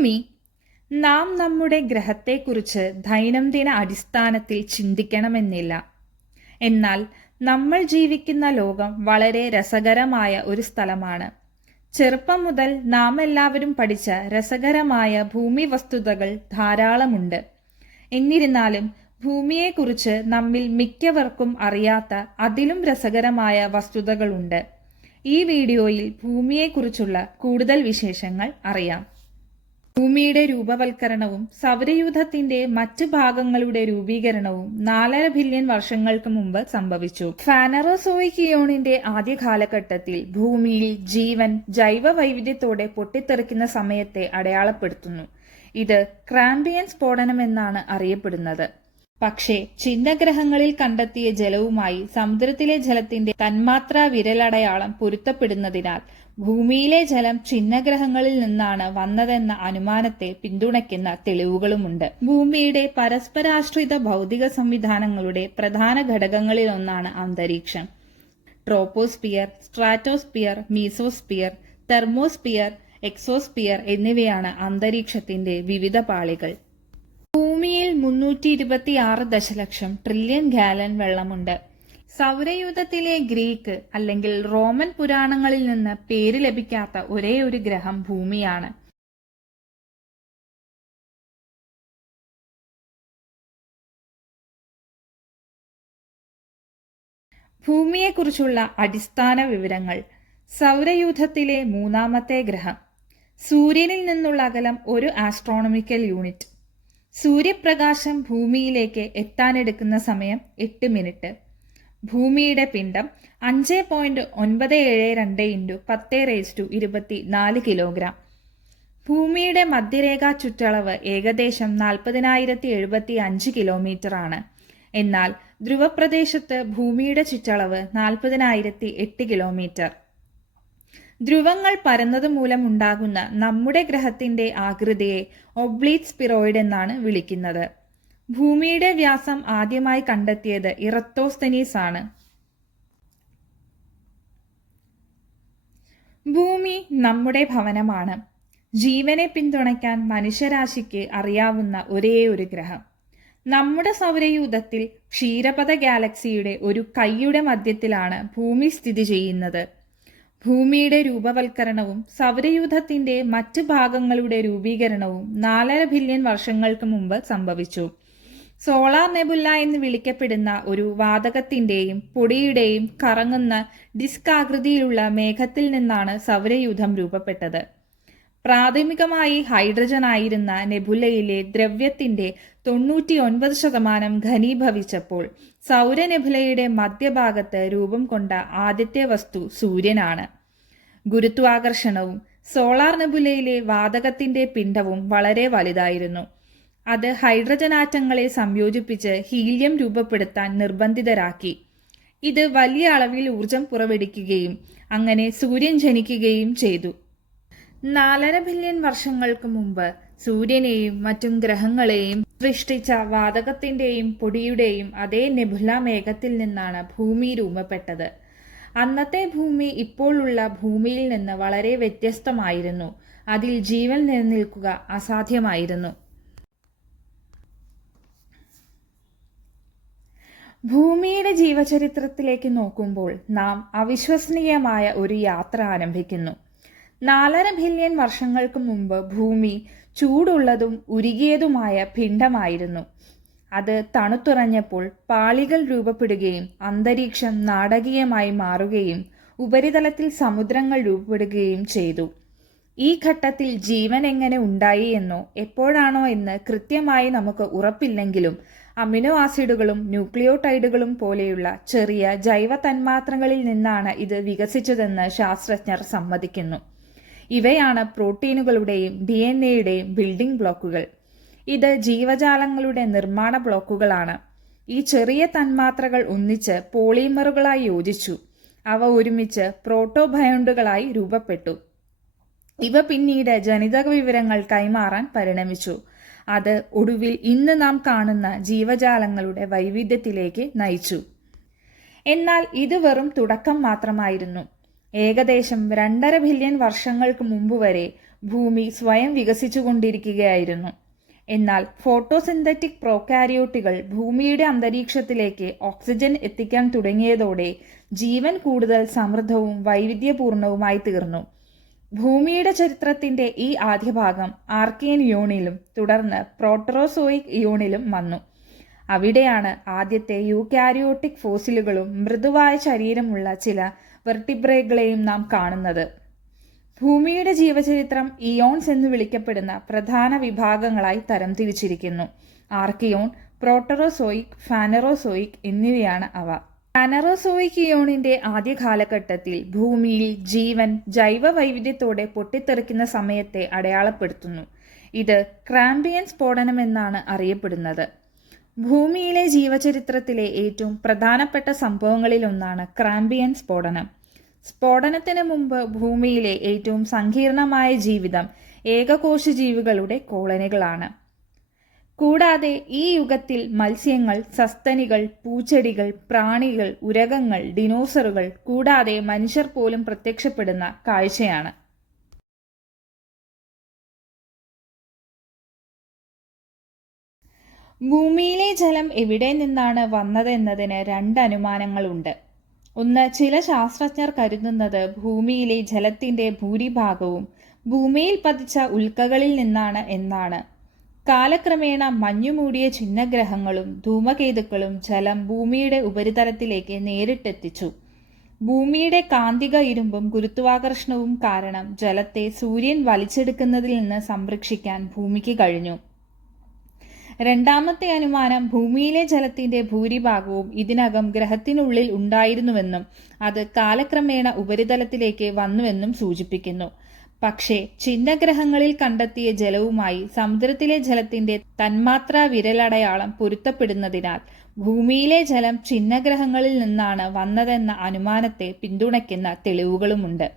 ഭൂമി. നാം നമ്മുടെ ഗ്രഹത്തെക്കുറിച്ച് ദൈനംദിന അടിസ്ഥാനത്തിൽ ചിന്തിക്കണമെന്നില്ല. എന്നാൽ നമ്മൾ ജീവിക്കുന്ന ലോകം വളരെ രസകരമായ ഒരു സ്ഥലമാണ്. ചെറുപ്പം മുതൽ നാം എല്ലാവരും പഠിച്ച രസകരമായ ഭൂമി വസ്തുതകൾ ധാരാളമുണ്ട്. എന്നിരുന്നാലും ഭൂമിയെക്കുറിച്ച് നമ്മിൽ മിക്കവർക്കും അറിയാത്ത അതിലും രസകരമായ വസ്തുതകളുണ്ട്. ഈ വീഡിയോയിൽ ഭൂമിയെക്കുറിച്ചുള്ള കൂടുതൽ വിശേഷങ്ങൾ അറിയാം. ഭൂമിയുടെ രൂപവൽക്കരണവും സൗരയൂഥത്തിന്റെ മറ്റ് ഭാഗങ്ങളുടെ രൂപീകരണവും 4.5 ബില്യൺ വർഷങ്ങൾക്ക് മുമ്പ് സംഭവിച്ചു. ഫാനറോസോയിക് ഇയോണിന്റെ ആദ്യ കാലഘട്ടത്തിൽ ഭൂമിയിൽ ജീവൻ ജൈവ വൈവിധ്യത്തോടെ പൊട്ടിത്തെറിക്കുന്ന സമയത്തെ അടയാളപ്പെടുത്തുന്നു. ഇത് ക്രാംബിയൻ സ്ഫോടനം എന്നാണ് അറിയപ്പെടുന്നത്. പക്ഷേ ഛിന്നഗ്രഹങ്ങളിൽ കണ്ടെത്തിയ ജലവുമായി സമുദ്രത്തിലെ ജലത്തിന്റെ തന്മാത്രാ വിരലടയാളം പൊരുത്തപ്പെടുന്നതിനാൽ ഭൂമിയിലെ ജലം ഛിന്നഗ്രഹങ്ങളിൽ നിന്നാണ് വന്നതെന്ന അനുമാനത്തെ പിന്തുണയ്ക്കുന്ന തെളിവുകളുമുണ്ട്. ഭൂമിയുടെ പരസ്പരാശ്രിത ഭൗതിക സംവിധാനങ്ങളുടെ പ്രധാന ഘടകങ്ങളിലൊന്നാണ് അന്തരീക്ഷം. Troposphere, stratosphere, mesosphere, thermosphere, exosphere എന്നിവയാണ് അന്തരീക്ഷത്തിന്റെ വിവിധ പാളികൾ. ഭൂമിയിൽ 326 ദശലക്ഷം ട്രില്യൺ ഗാലൻ വെള്ളമുണ്ട്. സൗരയൂഥത്തിലെ ഗ്രീക്ക് അല്ലെങ്കിൽ റോമൻ പുരാണങ്ങളിൽ നിന്ന് പേര് ലഭിക്കാത്ത ഒരേ ഒരു ഗ്രഹം ഭൂമിയാണ്. ഭൂമിയെക്കുറിച്ചുള്ള അടിസ്ഥാന വിവരങ്ങൾ. സൗരയൂഥത്തിലെ മൂന്നാമത്തെ ഗ്രഹം. സൂര്യനിൽ നിന്നുള്ള അകലം 1 ആസ്ട്രോണമിക്കൽ യൂണിറ്റ്. സൂര്യപ്രകാശം ഭൂമിയിലേക്ക് എത്താനെടുക്കുന്ന സമയം 8 മിനിറ്റ്. ഭൂമിയുടെ പിണ്ഡം 5.972 × 10⁻24 കിലോഗ്രാം. ഭൂമിയുടെ മധ്യരേഖാ ചുറ്റളവ് ഏകദേശം 40,075 കിലോമീറ്റർ ആണ്. എന്നാൽ ധ്രുവപ്രദേശത്ത് ഭൂമിയുടെ ചുറ്റളവ് 40,008 കിലോമീറ്റർ. ധ്രുവങ്ങൾ പരന്നത് മൂലമുണ്ടാകുന്ന നമ്മുടെ ഗ്രഹത്തിന്റെ ആകൃതിയെ ഒബ്ലീറ്റ് സ്പിറോയിഡ് എന്നാണ് വിളിക്കുന്നത്. ഭൂമിയുടെ വ്യാസം ആദ്യമായി കണ്ടെത്തിയത് ഇറത്തോസ്തനീസ് ആണ്. ഭൂമി നമ്മുടെ ഭവനമാണ്. ജീവനെ പിന്തുണയ്ക്കാൻ മനുഷ്യരാശിക്ക് അറിയാവുന്ന ഒരേയൊരു ഗ്രഹം. നമ്മുടെ സൗരയൂഥത്തിൽ ക്ഷീരപഥ ഗാലക്സിയുടെ ഒരു കൈയുടെ മധ്യത്തിലാണ് ഭൂമി സ്ഥിതി ചെയ്യുന്നത്. ഭൂമിയുടെ രൂപവൽക്കരണവും സൗരയൂഥത്തിന്റെ മറ്റ് ഭാഗങ്ങളുടെ രൂപീകരണവും 4.5 ബില്യൺ വർഷങ്ങൾക്ക് മുമ്പ് സംഭവിച്ചു. സോളാർ നെബുല എന്ന് വിളിക്കപ്പെടുന്ന ഒരു വാതകത്തിന്റെയും പൊടിയുടെയും കറങ്ങുന്ന ഡിസ്ക് ആകൃതിയിലുള്ള മേഘത്തിൽ നിന്നാണ് സൗരയൂഥം രൂപപ്പെട്ടത്. പ്രാഥമികമായി ഹൈഡ്രജൻ ആയിരുന്ന നെബുലയിലെ ദ്രവ്യത്തിന്റെ 99% ഘനീഭവിച്ചപ്പോൾ സൗരനെബുലയുടെ മധ്യഭാഗത്ത് രൂപം കൊണ്ട ആദ്യത്തെ വസ്തു സൂര്യനാണ്. ഗുരുത്വാകർഷണവും സോളാർ നെബുലയിലെ വാതകത്തിന്റെ പിണ്ഡവും വളരെ വലുതായിരുന്നു. അത് ഹൈഡ്രജൻ ആറ്റങ്ങളെ സംയോജിപ്പിച്ച് ഹീലിയം രൂപപ്പെടുത്താൻ നിർബന്ധിതരാക്കി. ഇത് വലിയ അളവിൽ ഊർജം പുറപ്പെടുവിക്കുകയും അങ്ങനെ സൂര്യൻ ജനിക്കുകയും ചെയ്തു. 4.5 ബില്യൺ വർഷങ്ങൾക്ക് മുമ്പ് സൂര്യനെയും മറ്റും ഗ്രഹങ്ങളെയും സൃഷ്ടിച്ച വാതകത്തിന്റെയും പൊടിയുടെയും അതേ നെബുല മേഘത്തിൽ നിന്നാണ് ഭൂമി രൂപപ്പെട്ടത്. അന്നത്തെ ഭൂമി ഇപ്പോഴുള്ള ഭൂമിയിൽ നിന്ന് വളരെ വ്യത്യസ്തമായിരുന്നു. അതിൽ ജീവൻ നിലനിൽക്കുക അസാധ്യമായിരുന്നു. ഭൂമിയുടെ ജീവചരിത്രത്തിലേക്ക് നോക്കുമ്പോൾ നാം അവിശ്വസനീയമായ ഒരു യാത്ര ആരംഭിക്കുന്നു. 4.5 ബില്യൺ വർഷങ്ങൾക്ക് മുമ്പ് ഭൂമി ചൂടുള്ളതും ഉരുകിയതുമായ പിണ്ഡമായിരുന്നു. അത് തണുത്തുറഞ്ഞപ്പോൾ പാളികൾ രൂപപ്പെടുകയും അന്തരീക്ഷം നാടകീയമായി മാറുകയും ഉപരിതലത്തിൽ സമുദ്രങ്ങൾ രൂപപ്പെടുകയും ചെയ്തു. ഈ ഘട്ടത്തിൽ ജീവൻ എങ്ങനെ ഉണ്ടായി എന്നോ എപ്പോഴാണോ എന്ന് കൃത്യമായി നമുക്ക് ഉറപ്പില്ലെങ്കിലും അമിനോ ആസിഡുകളും ന്യൂക്ലിയോടൈഡുകളും പോലെയുള്ള ചെറിയ ജൈവ തന്മാത്രകളിൽ നിന്നാണ് ഇത് വികസിച്ചതെന്ന് ശാസ്ത്രജ്ഞർ സമ്മതിക്കുന്നു. ഇവയാണ് പ്രോട്ടീനുകളുടെയും DNA-യുടെയും ബിൽഡിംഗ് ബ്ലോക്കുകൾ. ഇത് ജീവജാലങ്ങളുടെ നിർമ്മാണ ബ്ലോക്കുകളാണ്. ഈ ചെറിയ തന്മാത്രകൾ ഒന്നിച്ച് പോളിമറുകളായി യോജിച്ചു. അവ ഒരുമിച്ച് പ്രോട്ടോബയോണ്ടുകളായി രൂപപ്പെട്ടു. ഇവ പിന്നീട് ജനിതക വിവരങ്ങൾ കൈമാറാൻ പരിണമിച്ചു. അത് ഒടുവിൽ ഇന്ന് നാം കാണുന്ന ജീവജാലങ്ങളുടെ വൈവിധ്യത്തിലേക്ക് നയിച്ചു. എന്നാൽ ഇത് വെറും തുടക്കം മാത്രമായിരുന്നു. ഏകദേശം 2.5 ബില്യൺ വർഷങ്ങൾക്ക് മുമ്പ് വരെ ഭൂമി സ്വയം വികസിച്ചുകൊണ്ടിരിക്കുകയായിരുന്നു. എന്നാൽ ഫോട്ടോസിന്തറ്റിക് പ്രോകാരിയോട്ടുകൾ ഭൂമിയുടെ അന്തരീക്ഷത്തിലേക്ക് ഓക്സിജൻ എത്തിക്കാൻ തുടങ്ങിയതോടെ ജീവൻ കൂടുതൽ സമൃദ്ധവും വൈവിധ്യപൂർണവുമായി തീർന്നു. ഭൂമിയുടെ ചരിത്രത്തിന്റെ ഈ ആദ്യ ഭാഗം ആർക്കിയൻ ഇയോണിലും തുടർന്ന് പ്രോട്ടറോസോയിക് ഇയോണിലും വന്നു. അവിടെയാണ് ആദ്യത്തെ യൂകാരിയോട്ടിക് ഫോസിലുകളും മൃദുവായ ശരീരമുള്ള ചില വെർട്ടിബ്രേകളെയും നാം കാണുന്നത്. ഭൂമിയുടെ ജീവചരിത്രം ഇയോൺസ് എന്ന് വിളിക്കപ്പെടുന്ന പ്രധാന വിഭാഗങ്ങളായി തരംതിരിച്ചിരിക്കുന്നു. ആർക്കിയോൺ, പ്രോട്ടറോസോയിക്, ഫാനറോസോയിക് എന്നിവയാണ് അവ. ഫാനറോസോയിക് ഇയോണിന്റെ ആദ്യ കാലഘട്ടത്തിൽ ഭൂമിയിൽ ജീവൻ ജൈവ വൈവിധ്യത്തോടെ പൊട്ടിത്തെറിക്കുന്ന സമയത്തെ അടയാളപ്പെടുത്തുന്നു. ഇത് ക്രാംബിയൻ സ്ഫോടനം എന്നാണ് അറിയപ്പെടുന്നത്. ഭൂമിയിലെ ജീവചരിത്രത്തിലെ ഏറ്റവും പ്രധാനപ്പെട്ട സംഭവങ്ങളിലൊന്നാണ് ക്രാംബിയൻ സ്ഫോടനം. സ്ഫോടനത്തിന് മുമ്പ് ഭൂമിയിലെ ഏറ്റവും സങ്കീർണമായ ജീവിതം ഏകകോശജീവികളുടെ കോളനികളാണ്. കൂടാതെ ഈ യുഗത്തിൽ മത്സ്യങ്ങൾ, സസ്തനികൾ, പൂച്ചെടികൾ, പ്രാണികൾ, ഉരഗങ്ങൾ, ഡിനോസറുകൾ കൂടാതെ മനുഷ്യർ പോലും പ്രത്യക്ഷപ്പെടുന്ന കാഴ്ചയാണ്. ഭൂമിയിലെ ജലം എവിടെ നിന്നാണ് വന്നതെന്നതിന് രണ്ട് അനുമാനങ്ങളുണ്ട്. ഒന്ന്, ചില ശാസ്ത്രജ്ഞർ കരുതുന്നത് ഭൂമിയിലെ ജലത്തിന്റെ ഭൂരിഭാഗവും ഭൂമിയിൽ പതിച്ച ഉൽക്കകളിൽ നിന്നാണ് എന്നാണ്. കാലക്രമേണ മഞ്ഞുമൂടിയ ഛിന്നഗ്രഹങ്ങളും ധൂമകേതുക്കളും ജലം ഭൂമിയുടെ ഉപരിതലത്തിലേക്ക് നേരിട്ടെത്തിച്ചു. ഭൂമിയുടെ കാന്തിക ഇരുമ്പും ഗുരുത്വാകർഷണവും കാരണം ജലത്തെ സൂര്യൻ വലിച്ചെടുക്കുന്നതിൽ നിന്ന് സംരക്ഷിക്കാൻ ഭൂമിക്ക് കഴിഞ്ഞു. രണ്ടാമത്തെ അനുമാനം ഭൂമിയിലെ ജലത്തിന്റെ ഭൂരിഭാഗവും ഇതിനകം ഗ്രഹത്തിനുള്ളിൽ ഉണ്ടായിരുന്നുവെന്നും അത് കാലക്രമേണ ഉപരിതലത്തിലേക്ക് വന്നുവെന്നും സൂചിപ്പിക്കുന്നു. പക്ഷേ ഛിന്നഗ്രഹങ്ങളിൽ കണ്ടെത്തിയ ജലവുമായി സമുദ്രത്തിലെ ജലത്തിന്റെ തന്മാത്രാ വിരലടയാളം പൊരുത്തപ്പെടുന്നതിനാൽ ഭൂമിയിലെ ജലം ഛിന്നഗ്രഹങ്ങളിൽ നിന്നാണ് വന്നതെന്ന അനുമാനത്തെ പിന്തുണയ്ക്കുന്ന തെളിവുകളുമുണ്ട്.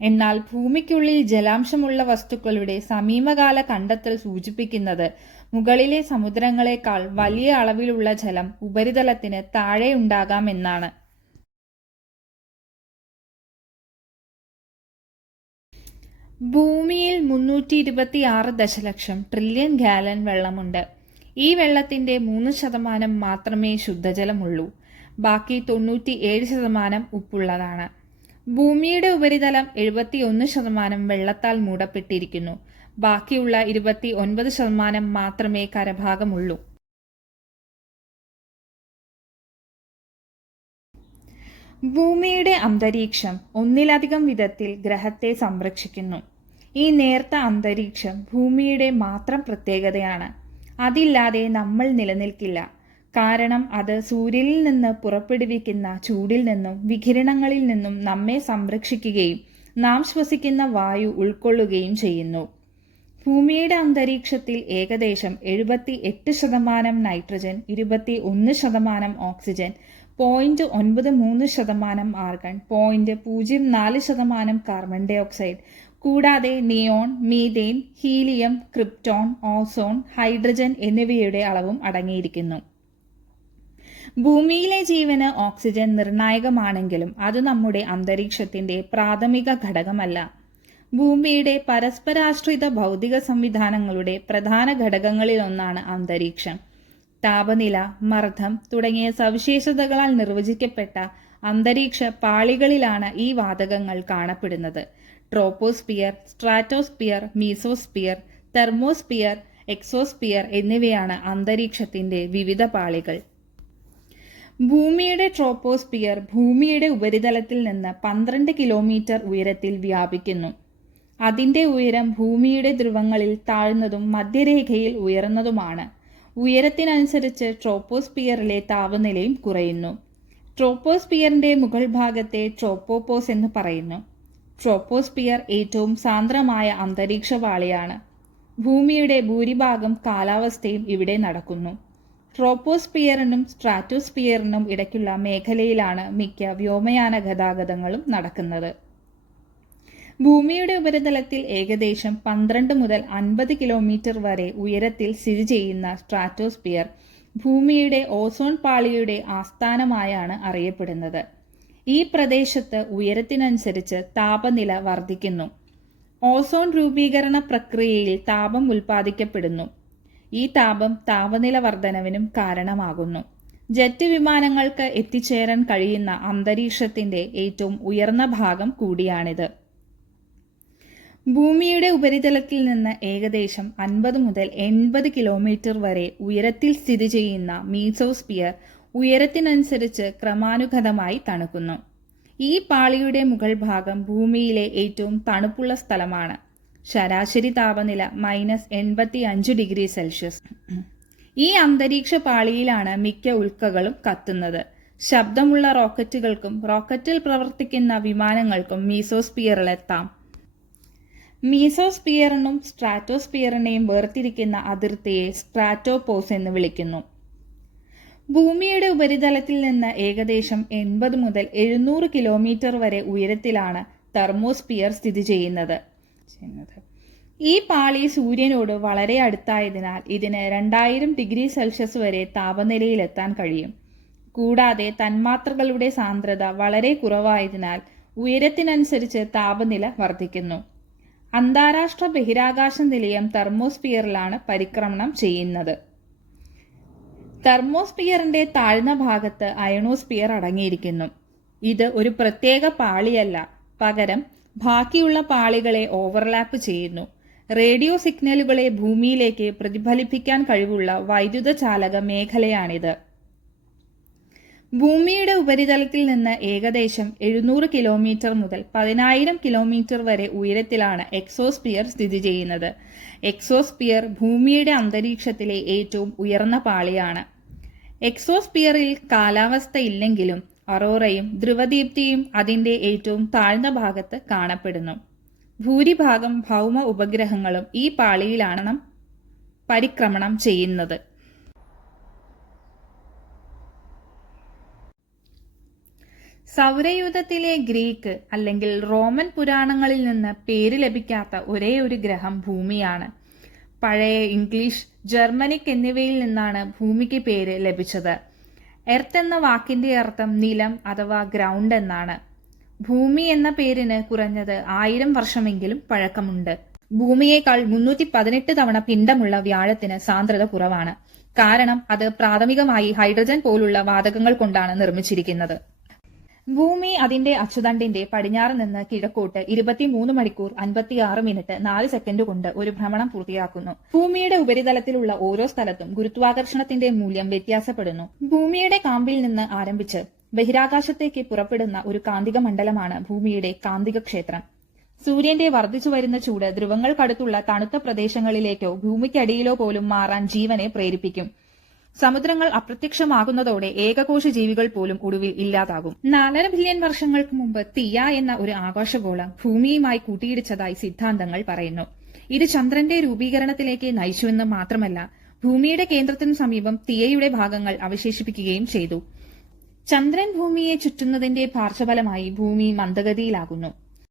എന്നാൽ ഭൂമിക്കുള്ളിൽ ജലാംശമുള്ള വസ്തുക്കളുടെ സമീപകാല കണ്ടെത്തൽ സൂചിപ്പിക്കുന്നത് മുകളിലെ സമുദ്രങ്ങളെക്കാൾ വലിയ അളവിലുള്ള ജലം ഉപരിതലത്തിന് താഴെയുണ്ടാകാമെന്നാണ്. ഭൂമിയിൽ 326 ദശലക്ഷം ട്രില്യൺ ഗാലൻ വെള്ളമുണ്ട്. ഈ വെള്ളത്തിന്റെ 3% മാത്രമേ ശുദ്ധജലമുള്ളൂ. ബാക്കി 97% ഉപ്പുള്ളതാണ്. ഭൂമിയുടെ ഉപരിതലം 71% വെള്ളത്താൽ മൂടപ്പെട്ടിരിക്കുന്നു. ബാക്കിയുള്ള 29% മാത്രമേ കരഭാഗമുള്ളൂ. ഭൂമിയുടെ അന്തരീക്ഷം ഒന്നിലധികം വിധത്തിൽ ഗ്രഹത്തെ സംരക്ഷിക്കുന്നു. ഈ നേർത്ത അന്തരീക്ഷം ഭൂമിയുടെ മാത്രം പ്രത്യേകതയാണ്. അതില്ലാതെ നമ്മൾ നിലനിൽക്കില്ല. കാരണം അത് സൂര്യനിൽ നിന്ന് പുറപ്പെടുവിക്കുന്ന ചൂടിൽ നിന്നും വികിരണങ്ങളിൽ നിന്നും നമ്മെ സംരക്ഷിക്കുകയും നാം ശ്വസിക്കുന്ന വായു ഉൾക്കൊള്ളുകയും ചെയ്യുന്നു. ഭൂമിയുടെ അന്തരീക്ഷത്തിൽ ഏകദേശം 78% nitrogen, 21% oxygen, 0.93% argon, 0.04% carbon dioxide കൂടാതെ neon, methane, helium, krypton, ozone, hydrogen എന്നിവയുടെ അളവും അടങ്ങിയിരിക്കുന്നു. ഭൂമിയിലെ ജീവന് ഓക്സിജൻ നിർണായകമാണെങ്കിലും അത് നമ്മുടെ അന്തരീക്ഷത്തിന്റെ പ്രാഥമിക ഘടകമല്ല. ഭൂമിയുടെ പരസ്പരാശ്രിത ഭൗതിക സംവിധാനങ്ങളുടെ പ്രധാന ഘടകങ്ങളിലൊന്നാണ് അന്തരീക്ഷം. താപനില, മർദ്ദം തുടങ്ങിയ സവിശേഷതകളാൽ നിർവചിക്കപ്പെട്ട അന്തരീക്ഷ പാളികളിലാണ് ഈ വാതകങ്ങൾ കാണപ്പെടുന്നത്. Troposphere, stratosphere, mesosphere, thermosphere, exosphere എന്നിവയാണ് അന്തരീക്ഷത്തിന്റെ വിവിധ പാളികൾ. ഭൂമിയുടെ ട്രോപ്പോസ്ഫിയർ ഭൂമിയുടെ ഉപരിതലത്തിൽ നിന്ന് 12 കിലോമീറ്റർ ഉയരത്തിൽ വ്യാപിക്കുന്നു. അതിന്റെ ഉയരം ഭൂമിയുടെ ധ്രുവങ്ങളിൽ താഴ്ന്നതും മധ്യരേഖയിൽ ഉയർന്നതുമാണ്. ഉയരത്തിനനുസരിച്ച് ട്രോപ്പോസ്ഫിയറിലെ താപനിലയും കുറയുന്നു. ട്രോപ്പോസ്ഫിയറിന്റെ മുകൾ ഭാഗത്തെ ട്രോപ്പോപോസ് എന്ന് പറയുന്നു. ട്രോപ്പോസ്ഫിയർ ഏറ്റവും സാന്ദ്രമായ അന്തരീക്ഷ പാളിയാണ്. ഭൂമിയുടെ ഭൂരിഭാഗം കാലാവസ്ഥയും ഇവിടെ നടക്കുന്നു. ട്രോപ്പോസ്ഫിയറിനും സ്ട്രാറ്റോസ്ഫിയറിനും ഇടയ്ക്കുള്ള മേഖലയിലാണ് മിക്ക വ്യോമയാന ഗതാഗതങ്ങളും നടക്കുന്നത്. ഭൂമിയുടെ ഉപരിതലത്തിൽ ഏകദേശം 12 മുതൽ 50 കിലോമീറ്റർ വരെ ഉയരത്തിൽ സ്ഥിതി ചെയ്യുന്ന സ്ട്രാറ്റോസ്ഫിയർ ഭൂമിയുടെ ഓസോൺ പാളിയുടെ ആസ്ഥാനമായാണ് അറിയപ്പെടുന്നത്. ഈ പ്രദേശത്ത് ഉയരത്തിനനുസരിച്ച് താപനില വർദ്ധിക്കുന്നു. ഓസോൺ രൂപീകരണ പ്രക്രിയയിൽ താപം ഉൽപ്പാദിക്കപ്പെടുന്നു. ഈ താപം താപനില വർധനവിനും കാരണമാകുന്നു. ജെറ്റ് വിമാനങ്ങൾക്ക് എത്തിച്ചേരാൻ കഴിയുന്ന അന്തരീക്ഷത്തിന്റെ ഏറ്റവും ഉയർന്ന ഭാഗം കൂടിയാണിത്. ഭൂമിയുടെ ഉപരിതലത്തിൽ നിന്ന് ഏകദേശം 50 മുതൽ 80 കിലോമീറ്റർ വരെ ഉയരത്തിൽ സ്ഥിതി ചെയ്യുന്ന മീസോസ്ഫിയർ ഉയരത്തിനനുസരിച്ച് ക്രമാനുഗതമായി തണുക്കുന്നു. ഈ പാളിയുടെ മുകൾ ഭാഗം ഭൂമിയിലെ ഏറ്റവും തണുപ്പുള്ള സ്ഥലമാണ്. ശരാശരി താപനില -85 ഡിഗ്രി സെൽഷ്യസ്. ഈ അന്തരീക്ഷ പാളിയിലാണ് മിക്ക ഉൽക്കകളും കത്തുന്നത്. ശബ്ദമുള്ള റോക്കറ്റുകൾക്കും റോക്കറ്റിൽ പ്രവർത്തിക്കുന്ന വിമാനങ്ങൾക്കും മീസോസ്ഫിയറിലെത്താം. മീസോസ്ഫിയറിനും സ്ട്രാറ്റോസ്ഫിയറിനെയും വേർതിരിക്കുന്ന അതിർത്തിയെ സ്ട്രാറ്റോപോസ് എന്ന് വിളിക്കുന്നു. ഭൂമിയുടെ ഉപരിതലത്തിൽ നിന്ന് ഏകദേശം 80 മുതൽ 700 കിലോമീറ്റർ വരെ ഉയരത്തിലാണ് തെർമോസ്ഫിയർ സ്ഥിതി ചെയ്യുന്നത്. ഈ പാളി സൂര്യനോട് വളരെ അടുത്തായതിനാൽ ഇതിന് 2000 ഡിഗ്രി സെൽഷ്യസ് വരെ താപനിലയിലെത്താൻ കഴിയും. കൂടാതെ തന്മാത്രകളുടെ സാന്ദ്രത വളരെ കുറവായതിനാൽ ഉയരത്തിനനുസരിച്ച് താപനില വർദ്ധിക്കുന്നു. അന്താരാഷ്ട്ര ബഹിരാകാശ നിലയം തെർമോസ്ഫിയറിലാണ് പരിക്രമണം ചെയ്യുന്നത്. തെർമോസ്ഫിയറിന്റെ താഴ്ന്ന ഭാഗത്ത് അയണോസ്ഫിയർ അടങ്ങിയിരിക്കുന്നു. ഇത് ഒരു പ്രത്യേക പാളിയല്ല, പകരം ബാക്കിയുള്ള പാളികളെ ഓവർലാപ്പ് ചെയ്യുന്നു. റേഡിയോ സിഗ്നലുകളെ ഭൂമിയിലേക്ക് പ്രതിഫലിപ്പിക്കാൻ കഴിവുള്ള വൈദ്യുത ചാലക മേഖലയാണിത്. ഭൂമിയുടെ ഉപരിതലത്തിൽ നിന്ന് ഏകദേശം 700 കിലോമീറ്റർ മുതൽ 10,000 കിലോമീറ്റർ വരെ ഉയരത്തിലാണ് എക്സോസ്ഫിയർ സ്ഥിതി ചെയ്യുന്നത്. എക്സോസ്ഫിയർ ഭൂമിയുടെ അന്തരീക്ഷത്തിലെ ഏറ്റവും ഉയർന്ന പാളിയാണ്. എക്സോസ്ഫിയറിൽ കാലാവസ്ഥ ഇല്ലെങ്കിലും അറോറയും ധ്രുവദീപ്തിയും അതിന്റെ ഏറ്റവും താഴ്ന്ന ഭാഗത്ത് കാണപ്പെടുന്നു. ഭൂരിഭാഗം ഭൗമ ഉപഗ്രഹങ്ങളും ഈ പാളിയിലാണ് പരിക്രമണം ചെയ്യുന്നത്. സൗരയൂഥത്തിലെ ഗ്രീക്ക് അല്ലെങ്കിൽ റോമൻ പുരാണങ്ങളിൽ നിന്ന് പേര് ലഭിക്കാത്ത ഒരേ ഒരു ഗ്രഹം ഭൂമിയാണ്. പഴയ ഇംഗ്ലീഷ്, ജർമ്മനിക് എന്നിവയിൽ നിന്നാണ് ഭൂമിക്ക് പേര് ലഭിച്ചത്. എർത്ത് എന്ന വാക്കിന്റെ അർത്ഥം നിലം അഥവാ ഗ്രൗണ്ട് എന്നാണ്. ഭൂമി എന്ന പേരിന് കുറഞ്ഞത് 1000 വർഷമെങ്കിലും പഴക്കമുണ്ട്. ഭൂമിയേക്കാൾ 318 തവണ പിണ്ഡമുള്ള വ്യാഴത്തിന് സാന്ദ്രത കുറവാണ്. കാരണം അത് പ്രാഥമികമായി ഹൈഡ്രജൻ പോലുള്ള വാതകങ്ങൾ കൊണ്ടാണ് നിർമ്മിച്ചിരിക്കുന്നത്. ഭൂമി അതിന്റെ അച്ചുതണ്ടിന്റെ പടിഞ്ഞാറ് നിന്ന് കിഴക്കോട്ട് 23 മണിക്കൂർ 56 മിനിറ്റ് 4 സെക്കൻഡ് കൊണ്ട് ഒരു ഭ്രമണം പൂർത്തിയാക്കുന്നു. ഭൂമിയുടെ ഉപരിതലത്തിലുള്ള ഓരോ സ്ഥലത്തും ഗുരുത്വാകർഷണത്തിന്റെ മൂല്യം വ്യത്യാസപ്പെടുന്നു. ഭൂമിയുടെ കാമ്പിൽ നിന്ന് ആരംഭിച്ച് ബഹിരാകാശത്തേക്ക് പുറപ്പെടുന്ന ഒരു കാന്തിക മണ്ഡലമാണ് ഭൂമിയുടെ കാന്തിക ക്ഷേത്രം. സൂര്യന്റെ വർദ്ധിച്ചു വരുന്ന ചൂട് ധ്രുവങ്ങൾക്കടുത്തുള്ള തണുത്ത പ്രദേശങ്ങളിലേക്കോ ഭൂമിക്കടിയിലോ പോലും മാറാൻ ജീവനെ പ്രേരിപ്പിക്കും. സമുദ്രങ്ങൾ അപ്രത്യക്ഷമാകുന്നതോടെ ഏകകോശ ജീവികൾ പോലും ഒടുവിൽ ഇല്ലാതാകും. 4.5 ബില്യൺ വർഷങ്ങൾക്ക് മുമ്പ് തിയ എന്ന ഒരു ആകാശഗോളം ഭൂമിയുമായി കൂട്ടിയിടിച്ചതായി സിദ്ധാന്തങ്ങൾ പറയുന്നു. ഇത് ചന്ദ്രന്റെ രൂപീകരണത്തിലേക്ക് നയിച്ചുവെന്ന് മാത്രമല്ല, ഭൂമിയുടെ കേന്ദ്രത്തിനു സമീപം തിയയുടെ ഭാഗങ്ങൾ അവശേഷിപ്പിക്കുകയും ചെയ്തു. ചന്ദ്രൻ ഭൂമിയെ ചുറ്റുന്നതിന്റെ പാർശ്വഫലമായി ഭൂമി മന്ദഗതിയിലാകുന്നു.